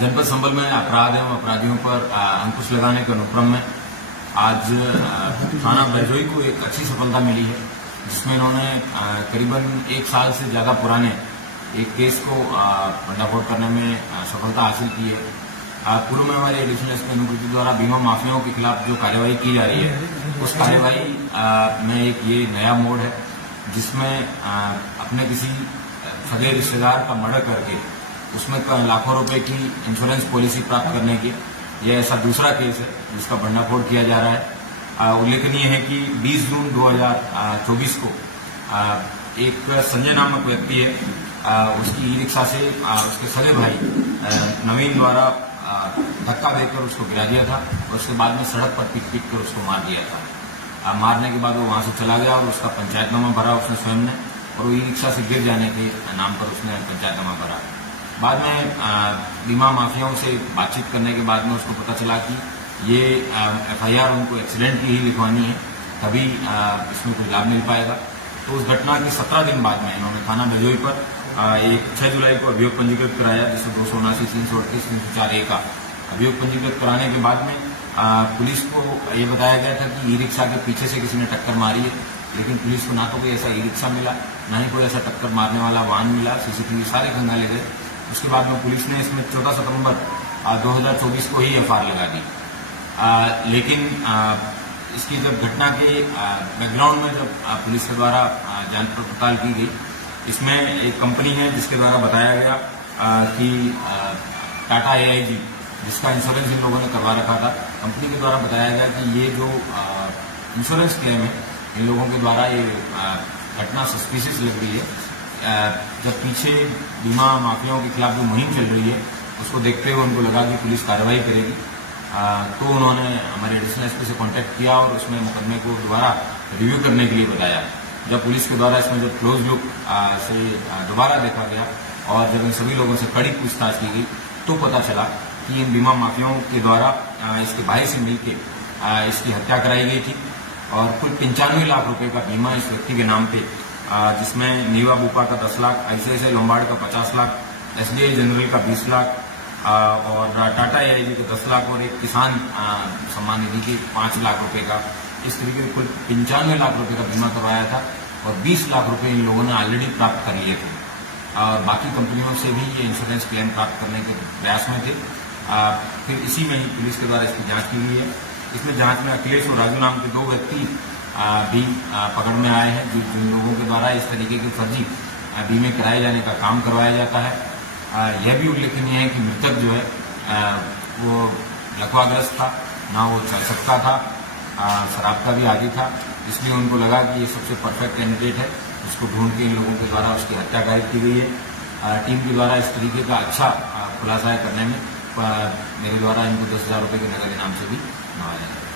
जनपद संबल में अपराध एवं अपराधियों पर अंकुश लगाने के अनुक्रम में आज थाना बरजोई को एक अच्छी सफलता मिली है, जिसमें इन्होंने करीबन 1 साल से ज़्यादा पुराने एक केस को भंडाफोड़ करने में सफलता हासिल की है। पूर्व में हमारे एडिशनल एसपी अनुकृति द्वारा बीमा माफियाओं के खिलाफ जो कार्यवाही की जा रही है, उस कार्यवाही में एक ये नया मोड़ है, जिसमें अपने किसी सगे रिश्तेदार का मर्डर करके उसमें लाखों रुपए की इंश्योरेंस पॉलिसी प्राप्त करने की यह ऐसा दूसरा केस है जिसका भंडाफोड़ किया जा रहा है। उल्लेखनीय है कि 20 जून 2024 को एक संजय नामक व्यक्ति है, उसकी ई रिक्शा से उसके सगे भाई नवीन द्वारा धक्का देकर उसको गिरा दिया था और उसके बाद में सड़क पर पीट कर उसको मार दिया था। मारने के बाद वो वहां से चला गया और उसका पंचायतनामा भरा उसने स्वयं ने, और वो ई रिक्शा से गिर जाने के नाम पर उसने पंचायतनामा भरा। बाद में बीमा माफियाओं से बातचीत करने के बाद में उसको पता चला कि ये FIR उनको एक्सीडेंट की ही लिखवानी है, तभी इसमें कोई लाभ मिल पाएगा। तो उस घटना के 17 दिन बाद में इन्होंने थाना बरजोई पर एक 6 जुलाई को अभियोग पंजीकृत कराया, जिससे 279, 338, 304A का अभियोग पंजीकृत कराने के बाद में पुलिस को ये बताया गया था कि ई रिक्शा के पीछे से किसी ने टक्कर मारी है, लेकिन पुलिस को ना तो कोई ऐसा ई रिक्शा मिला, ना ही कोई ऐसा टक्कर मारने वाला वाहन मिला। CCTV सारे खंगाले गए। उसके बाद में पुलिस ने इसमें 14 सितंबर 2024 को ही FIR लगा दी। लेकिन इसकी जब घटना के बैकग्राउंड में जब पुलिस के द्वारा जांच पड़ताल की गई, इसमें एक कंपनी है जिसके द्वारा बताया गया कि टाटा AIG, जिसका इंश्योरेंस इन लोगों ने करवा रखा था, कंपनी के द्वारा बताया गया कि ये जो इंश्योरेंस क्लेम है, इन लोगों के द्वारा ये घटना सस्पिशियस लग रही है। जब पीछे बीमा माफियाओं के खिलाफ जो मुहिम चल रही है, उसको देखते हुए उनको लगा कि पुलिस कार्रवाई करेगी, तो उन्होंने हमारे एडिशनल एसपी से कांटेक्ट किया और उसमें मुकदमे को दोबारा रिव्यू करने के लिए बताया। जब पुलिस के द्वारा इसमें जब क्लोज लुक से दोबारा देखा गया और जब इन सभी लोगों से कड़ी पूछताछ की गई, तो पता चला कि इन बीमा माफियाओं के द्वारा इसके भाई से मिलकर इसकी हत्या कराई गई थी और कुल 95 लाख रुपए का बीमा इस व्यक्ति के नाम पे, जिसमें नीवा बुपा का 10 लाख, ICICI लोम्बार्ड का 50 लाख, SBI जनरल का 20 लाख और टाटा AIG के 10 लाख और एक किसान सम्मान निधि के 5 लाख रुपए का, इस तरीके से कुल 95 लाख रुपए का बीमा करवाया था और 20 लाख रुपए इन लोगों ने ऑलरेडी प्राप्त कर लिए थे और बाकी कंपनियों से भी ये इंश्योरेंस क्लेम प्राप्त करने के प्रयास में थे। फिर इसी में ही पुलिस के द्वारा इसकी जांच की गई है। इसमें जांच में अखिलेश और राजू नाम के 2 व्यक्ति भी पकड़ में आए हैं, जिन लोगों के द्वारा इस तरीके के फर्जी बीमे कराए जाने का काम करवाया जाता है। यह भी उल्लेखनीय है कि मृतक जो है वो लकवाग्रस्त था, ना वो चल सकता था, शराब का भी आदी था, इसलिए उनको लगा कि ये सबसे परफेक्ट कैंडिडेट है, इसको ढूंढ के इन लोगों के द्वारा उसकी हत्या कायद की गई है। टीम के द्वारा इस तरीके का अच्छा खुलासा करने में मेरे द्वारा इनको 10,000 रुपये के नगद इनाम से भी नवाजा है।